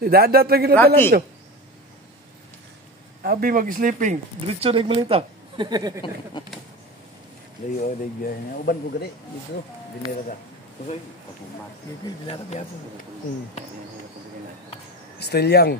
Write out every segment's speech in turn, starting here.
Dadat lagi na dalan Rocky. to. Abi mag-sleeping. Diretso na malita. Layo na biyahe niya. Uban ko gani. Dito. Dinira ka. Still young.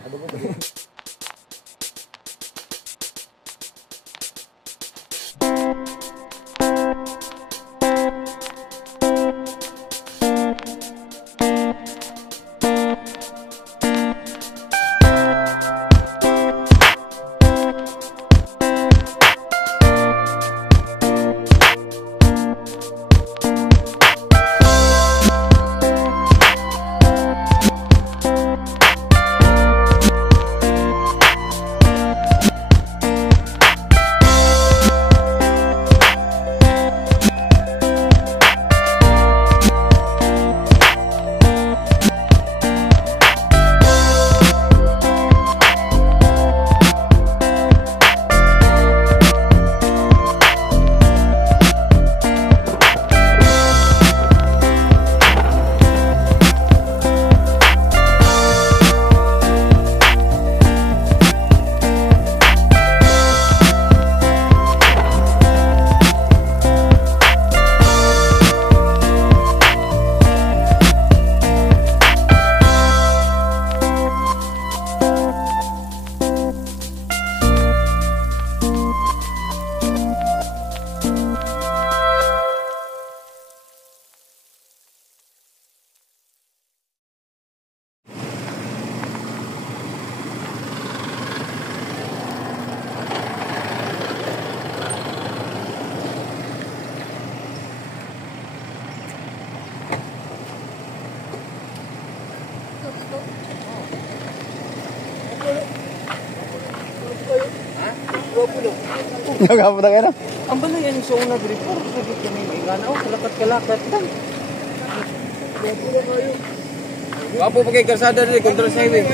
Nagapot na kayo. Ang balay yan sa una dito. Puro sagit ka na yung igana. Kalakat-kalakat lang. Wapo pa kay Karsada rin. Control sa highway.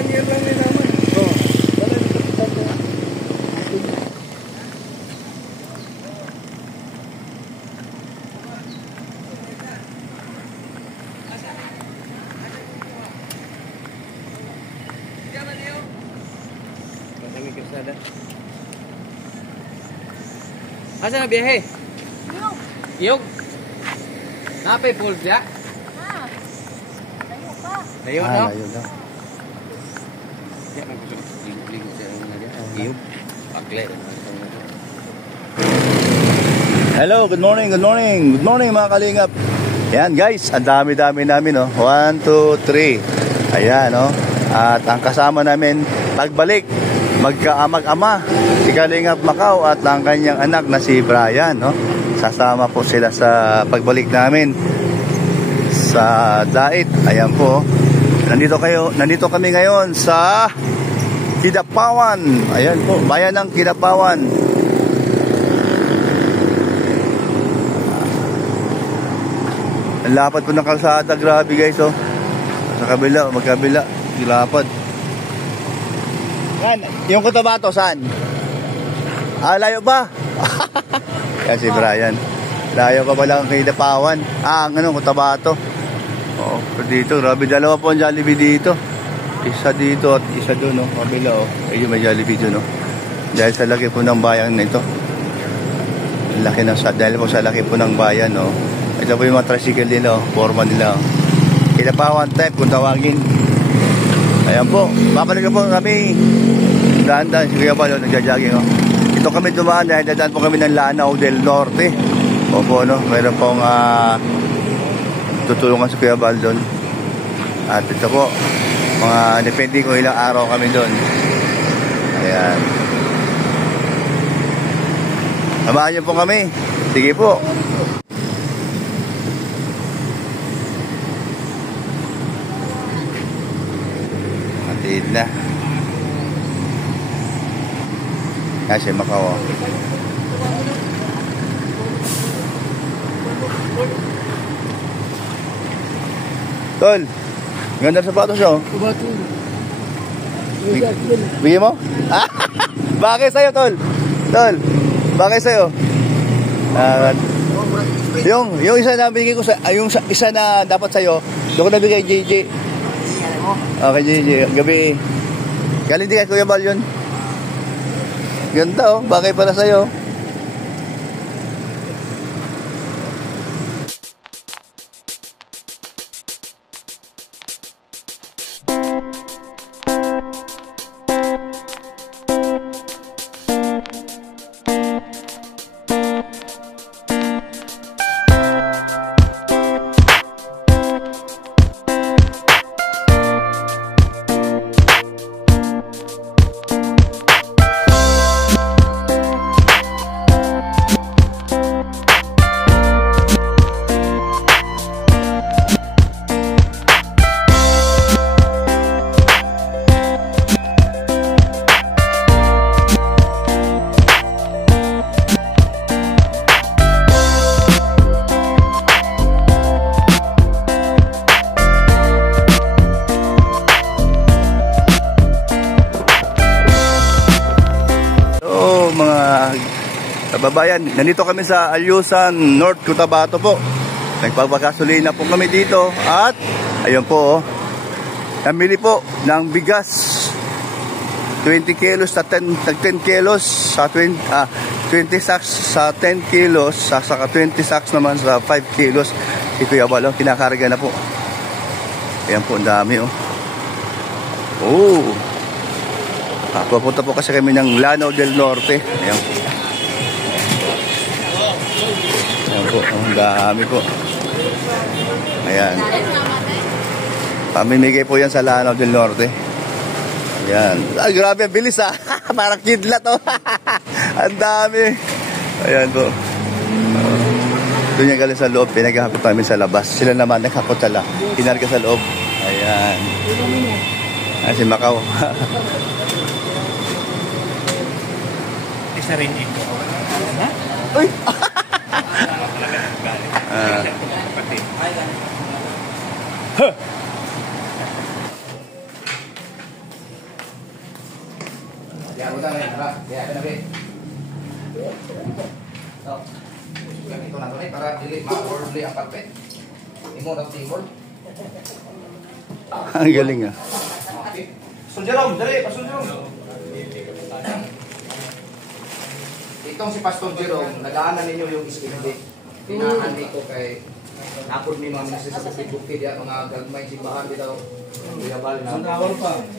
Kami Karsada. Asa na biyahe? Iyog. Iyog? Napay Falls ya? Ah. Layo pa. Layo no? Layo daw. Ya, ligo siya na diya. Iyog. Pakle. Hello, good morning, good morning. Good morning mga kalingap. Ayan guys, ang dami-dami namin, no? 1, 2, 3. Ayan, no? At ang kasama namin, pagbalik, magkaamag-ama, si Kalingap Macau at ang kanyang anak na si Brian, no? Sasama po sila sa pagbalik namin sa Dait. Ayan po. Nandito kami ngayon sa Kidapawan. Ayan po, bayan ng Kidapawan. Ang lapad po ng kalsada, grabe guys, oh. Sa kabila, magkabila, lapad. Yan, yung Cotabato, saan? Ah, layo pa? Yan si Brian. Layo pa pala ang Kidapawan. Ah, ang Cotabato. Oh, dito, grabe, dalawa po ang Jollibee dito. Isa dito at isa doon, oh. Kabila, oh. Ayun, may Jollibee doon, oh. Dahil sa laki po ng bayan na ito. Dahil po sa laki po ng bayan, oh. Ito po yung mga tricycle nila, oh. Forma nila, oh. Kidapawan type kung tawagin. Ayan po, babalik po kami. Daan-daan si Kuya Bal, nagja-jogging, oh. Ito kami dumaan dahil dadaan po kami ng Lanao del Norte. Opo, no, mayroon pong tutulungan si Kuya Bal doon. At ito po, mga depende kung ilang araw kami doon. Ayan. Samahan niyo po kami. Sige po. Matid na. Kasi Macau. Tol, ganda sa sapatos oh. Bigyan mo? Bakit sa'yo, Tol? Tol, bakit sa'yo? Yung isa na binigay ko sa, yung isa na dapat sa'yo, doon ko nabigay JJ. Okay, Gigi. Gabi. Galing din kay Kuya Bal yun. Ganda oh. Bagay pala sa'yo. Kababayan, nandito kami sa Alyusan, North Cotabato po. Nagpapagasolina po kami dito at ayun po, namili po ng bigas 20 kilos sa 10 kilos sa 20 sacks sa 10 kilos saka 20 sacks naman sa 5 kilos. Ito yung abalo, kinakarga na po. Ayan po, ang dami oh. Pupunta po kasi kami ng Lanao del Norte. Ayan. Ayan po, ang dami po. Ayan. Pamimigay po yan sa Lanao del Norte. Ayan. Ah, grabe, ang bilis ah. Parang kidlat oh. Ang dami. Ayan po. Doon yung galing sa loob, pinaghakot namin sa labas. Sila naman naghakot sa loob. Pinarga sa loob. Ayan. Ayan si Macau. Isa rin ito. Ha? Uy! Ganito na ito para dili ma-orderly ang carpet. Imo na table. Ang galing ah. Okay. Sunjerom, dali, pasunjerom. Itong si Pastor Jerome, nagaanan ninyo yung iskindi. Tinahan ko kay napod ni mga sa bukid-bukid ya, mga gagmay simbahan dito. Biyabal na.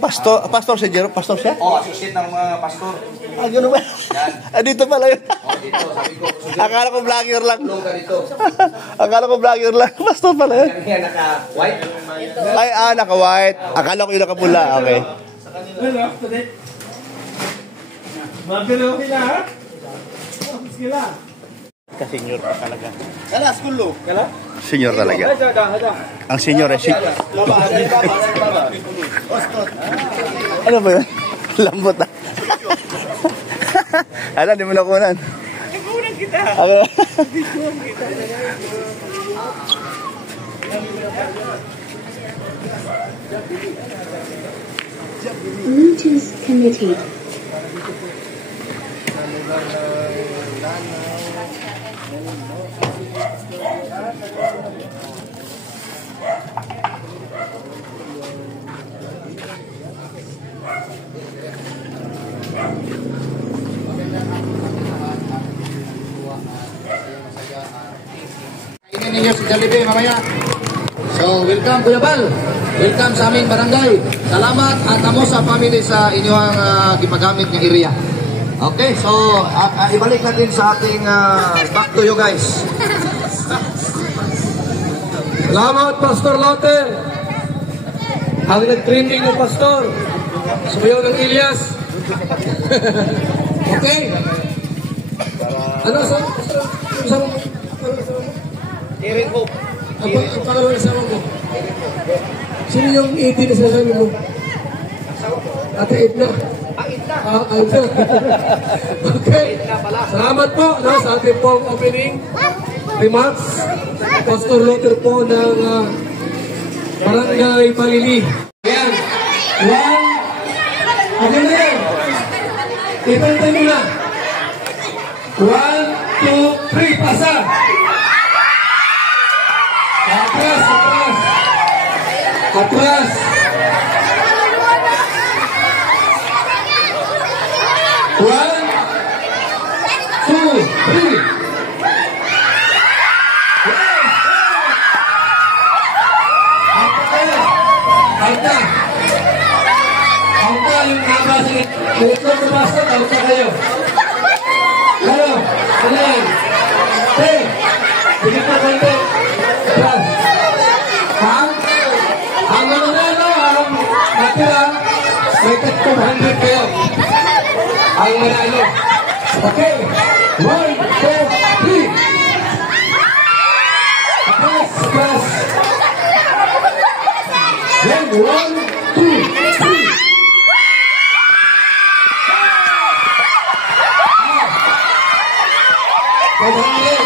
Pastor si Jero, pastor siya? Oh, associate ng mga pastor. Ah, gano'n ba? Yan. Ah, dito pala yun. Oh, dito, sabi ko. Akala ko vlogger lang. Tulong ka dito. Akala ko vlogger lang. Pastor pala yun. Yan, naka-white. Ay, naka-white. Akala ko yung naka-pula. Okay. Well, after that. Magdalaw sila, ha? Sila. Ka-senior pa talaga. Kala, skulo. Kala? Senior talaga. Ang senior eh. Ano ba yun? Lambot ah. Ala, di mo nakunan. Nakunan kita. Nakunan kita. Bluetooth connected. Kainin ninyo si Jollibee mamaya. So, welcome Kuya Bal. Welcome sa aming barangay. Salamat at amo sa family sa inyong gipagamit ng area. Okay, so ibalik natin sa ating back to you guys. Salamat, Pastor Lotte. Ang nag-training ng pastor. Sumayaw ng Ilyas. Okay. Ano sa mo? Hearing hope. Ang pangalan sa mo? Sino yung EP na sinasabi mo? Ate Edna. Edna. Edna. Okay. Salamat po sa ating pong opening remarks. Pastor Lotte po ng Barangay Palili. Ayan. One. Again na yan. Ipantay mo na. 1, 2, 3, pasa. Atras, atras. Atras. basta, nauta kayo. Ano? Ano yan? Hey! Bigit na konti. Plus. Ang mananalo, ang natira, may 200 kayo. Ang mananalo. Okay. 1, 2, 3. Plus. Then 1, 2, 3. Paghalit.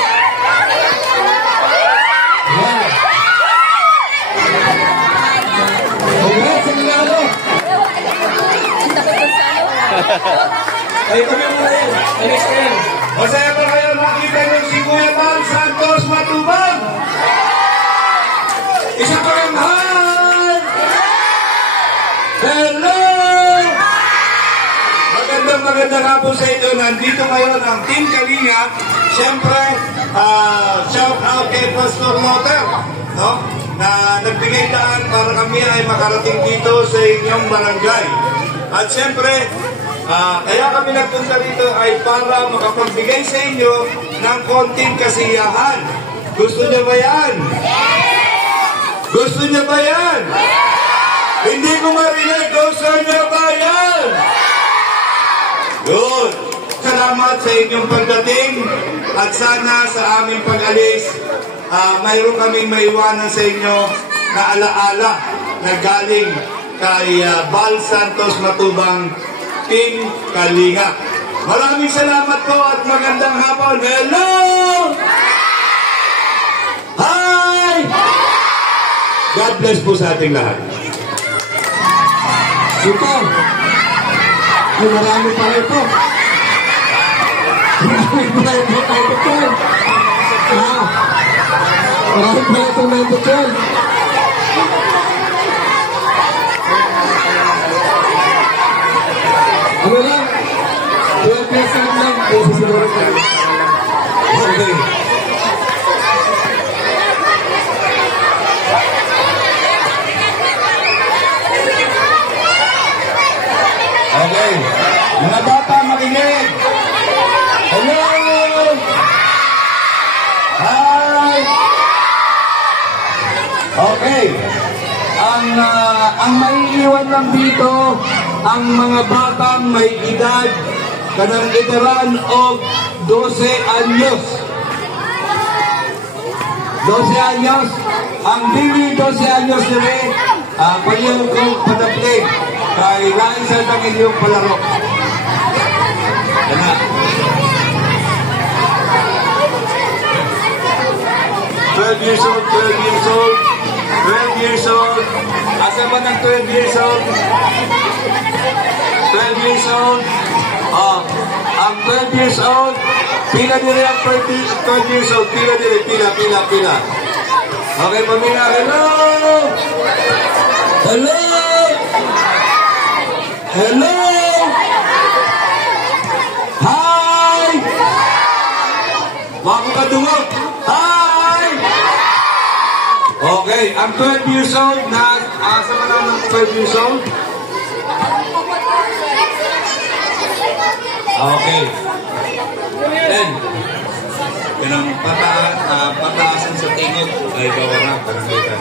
Wow. Congrats sa nanalo. Ay, kami mo na yun. Alis ka yan. Masaya ba kayo makita niyo si Kuya Bal Santos Matubang? Isa pa rin, hi! Hello! Magandang nga po sa inyo. Nandito ngayon ang Team Kalinga. Siyempre, shout out kay Pastor Lotter, no? Na nagbigay daan para kami ay makarating dito sa inyong barangay. At siyempre, kaya kami nagpunta rito ay para makapagbigay sa inyo ng konting kasiyahan. Gusto niyo ba yan? Gusto niyo ba yan? Hindi ko marinig. Gusto niyo ba yan? Good. Salamat sa inyong pagdating at sana sa aming pag-alis, mayroon kaming maiwanan sa inyo na alaala na galing kay Bal Santos Matubang Team Kalinga. Maraming salamat po at magandang hapon. Hello! Hi! God bless po sa ating lahat. Ito. Ay, marami pa ito. Marami pa ito. Marami pa ito na ito. Ano lang? 12 years old lang. Okay. Okay. Mga bata, makinig. Hello! Hi! Okay. Ang maiiwan lang dito, ang mga batang may edad, kanang edaran o 12 anyos. 12 anyos. Ang dili 12 anyos nila, payo kong padaplig. Kay naisa ng inyong palaro. Yan na. 12 years old, 12 years old, 12 years old. Asa ba ng 12 years old? 12 years old. Ang 12 years old, pila nila ang 12 years old. Pila nila, pila. Okay, pamilya. Hello! Hello! Hello! Hi! Mga kadungog! Hi! Okay, ang 12 years old na asa mo naman 12 years old? Okay. Then, pinang pataasan sa tingog ay bawa na para kita.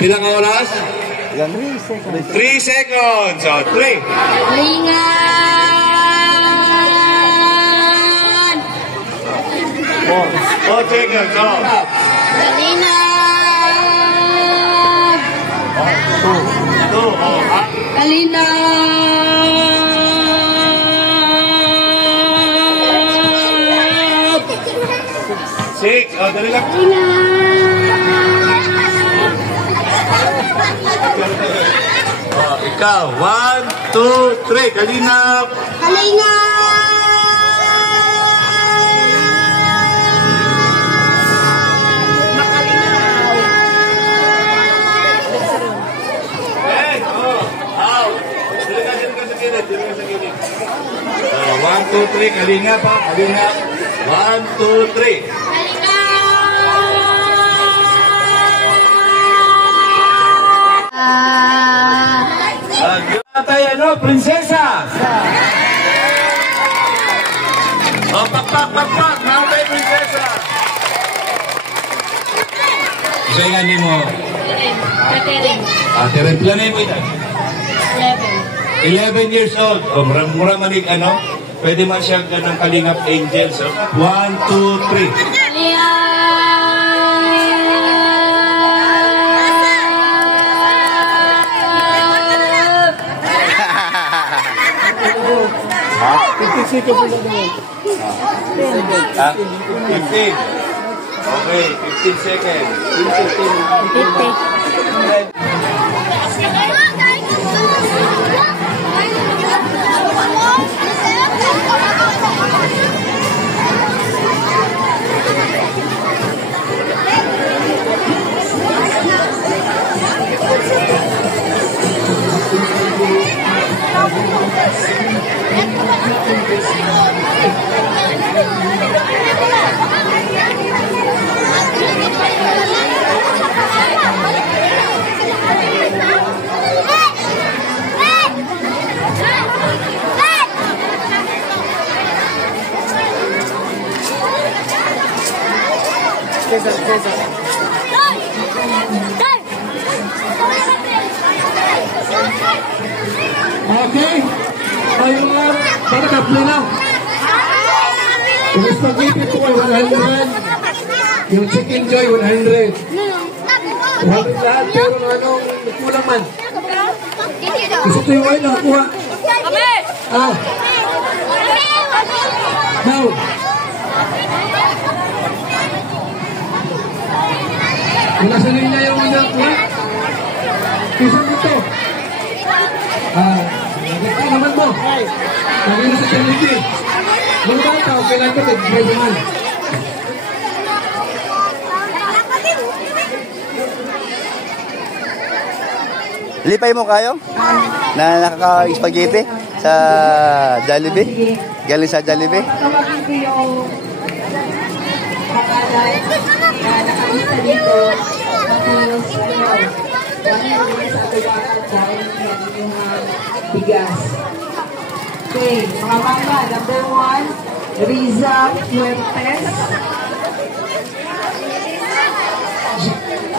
Ilang oras? 3 seconds. So, 3. Kalingan! 4 seconds. So, Kalingan! 2. Kalingan! 6. Oh, dali lang. Oh, ikaw. 1, 2, 3. Kalinap. Hey, oh, out. Dili ka sa gilid. 1, 2, 3, Kalinga pa, Kalinga. 1, 2, 3. Tayo, ano, prinsesa. Oh, pakpak, mga tayo, prinsesa. Isa nga ni mo. Teren, planin mo ito. 11 years old. O, mura manig, ano? Pwede man siya ng Kalingap Angels. 1, 2, 3. Sika po na doon. 15. Okay, 15 seconds. Okay. Tayo nga, para kaple na. Yung spaghetti po ay 100. Yung chicken joy 100. 100 lahat, pero anong kulang man. Gusto ko yung oil, nakakuha. Ah. Now. Wala sa nila yung mga kuha. Isang dito. Ah, nagkita naman mo. Nagkita sa television. Mga bata, kailan ko nag-drive naman. Lipay mo kayo? Na nakaka-spaghetti sa Jollibee? Galing sa Jollibee? Tawagin ko yung pangalan na nakalista dito. Tapos, sa yung bigas. Okay, mga bangga, number 1, Riza Fuertes.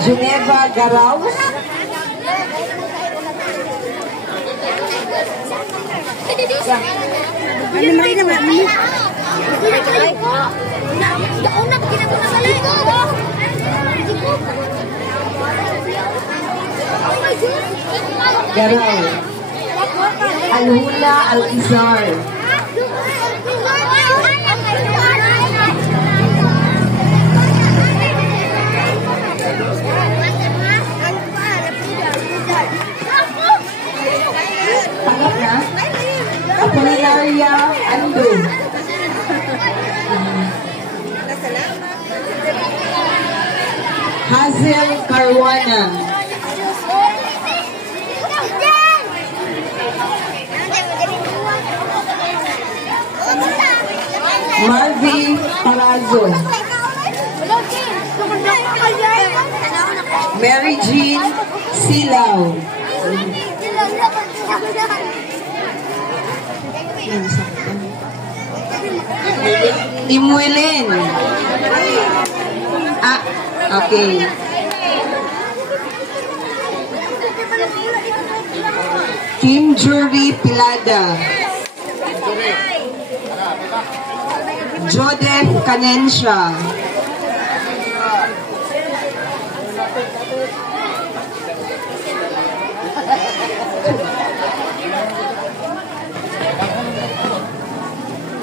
Geneva Garaus. Garaw. Alhula Al-Izar. Tanggap na? Apolinaria Andrew. Hazel Caruana. Marvin Parazo. Mary Jean Silaw. Timuelin. Ah, okay. Kim Jury Pilada. Jodef Canensha.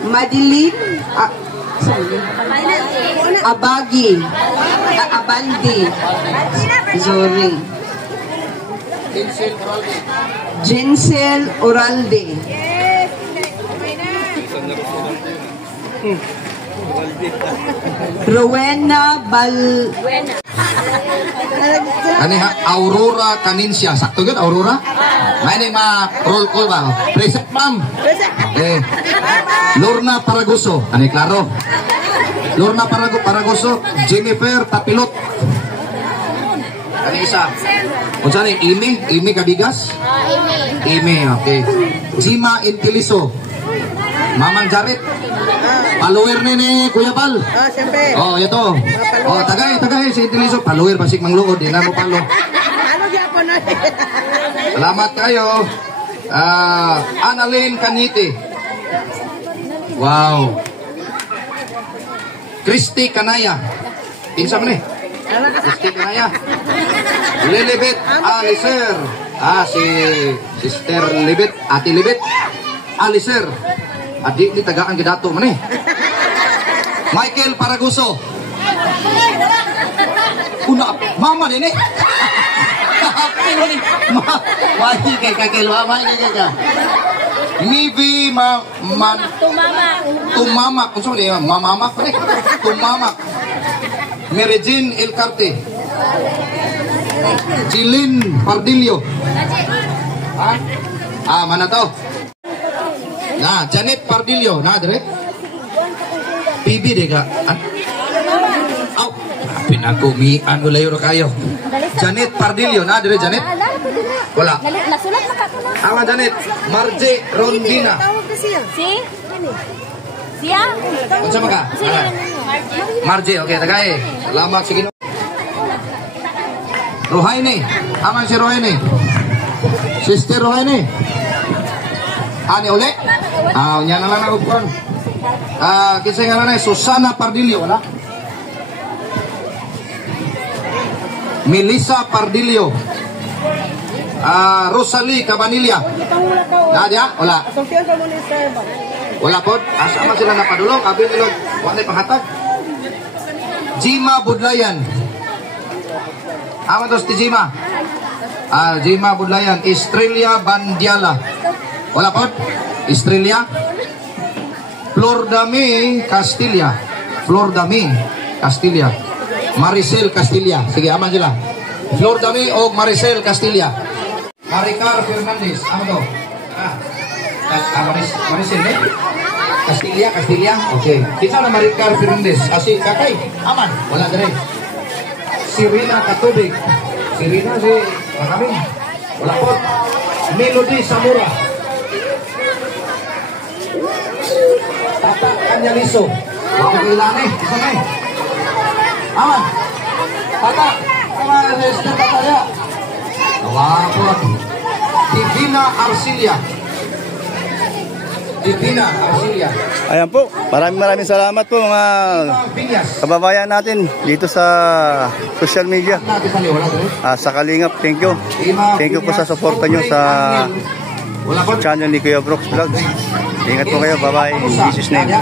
Madeline Abagi. Abandi. Sorry. Jinsel Oralde. Rowena Ani ha, Aurora Canincia. Sakto yun, Aurora? May roll call ba? Present, ma'am. Okay. Lorna Paraguso. Ani, klaro. Lorna Paraguso. Jennifer Tapilot. Ani isa. Kung saan yung Imi Kabigas? Imi, okay. Jima Intiliso. Mamang Jaret. Follower ni Kuya Bal. Siyempre. Oh, ito. Oh, tagay si Intiliso. Follower, basik mangluod. Di na mo palo. Salamat kayo. Annalyn Canite. Wow. Christy Canaya. Pinsa mo ni? Christy Canaya. Lilibet Alicer. Si Sister Libet, Ate Libet Alicer. Adik ni tagaan gidato man eh. Michael Paraguso. Una, mama din eh. Wagi kay kakilwa kay. Nivi Tumama. Kung saan niya? Mamamak pa rin. Tumamak. Mary Jean Elcarte. Jilin Pardillo. Mana to? Janet Pardillo. Dire? PB deh ka. Pinakumian ulay kayo. Janet Pardillo. Dire Janet? Wala. Ama Janet. Marje Rondina. Siya? Kung saan ka? Marje. Okay, tagay. Salamat. Sige. Rohaini. Aman si Rohaini. Sister Rohaini. Ani uli? Yan na lang na upuan. Kinsa nga na Susana Pardillo. Wala? Melissa Pardillo. Rosalie Cabanilla. Nadia? Wala? Wala po? Asama sila napadulong. Abi nilog. Wala panghatag. Jima Budlayan. Ama to si Jima. Jima Budlayan. Estrella Bandiala. Wala po? Estrella. Flordami Castilla. Flordami Castilla. Maricel Castilla. Sige, aman sila. Flordami o Maricel Castilla. Maricar Fernandez. Ama to? Maricel eh? Castilla. Okay. Kita na Maricar Fernandez. Si kakay. Aman. Wala dire. Sirina Katubig. Sirina si Makaming. Wala po. Melody Samura. Tata Kanyaliso. Ilan eh. Isa na eh. Aman. Tata. Sama Lester Tataya. Wala po. Divina Arcilia. Ayan po, maraming salamat po mga kababayan natin dito sa social media. Sa Kalingap, thank you. Thank you po sa suporta nyo sa channel ni Kuya Brooks Vlog. Ingat po kayo, bye bye. In Jesus' name.